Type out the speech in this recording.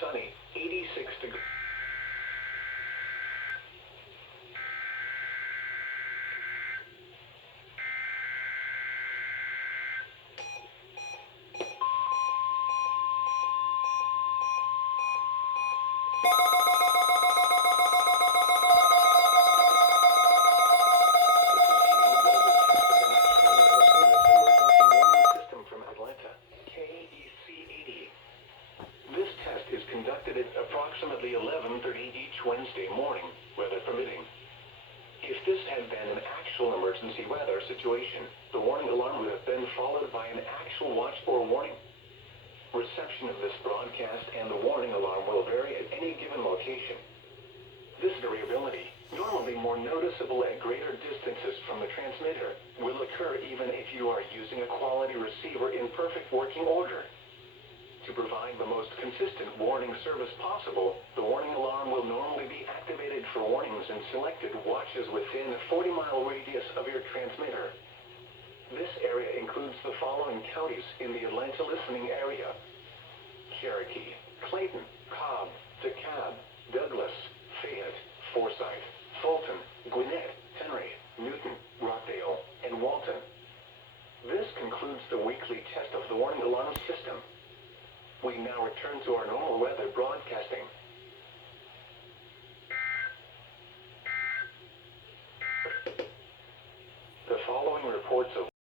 sunny, 86 degrees. Conducted at approximately 11:30 each Wednesday morning, weather permitting. If this had been an actual emergency weather situation, the warning alarm would have been followed by an actual watch or warning. Reception of this broadcast and the warning alarm will vary at any given location. This variability, normally more noticeable at greater distances from the transmitter, will occur even if you are using a quality receiver in perfect working order. To provide the most consistent warning service possible, the warning alarm will normally be activated for warnings in selected watches within a 40-mile radius of your transmitter. This area includes the following counties in the Atlanta listening area: Cherokee, Clayton, Cobb, DeKalb, Douglas, Fayette, Forsyth, Fulton, Gwinnett, Henry, Newton, Rockdale, and Walton. This concludes the weekly test of the warning alarm system. We now return to our normal weather broadcasting.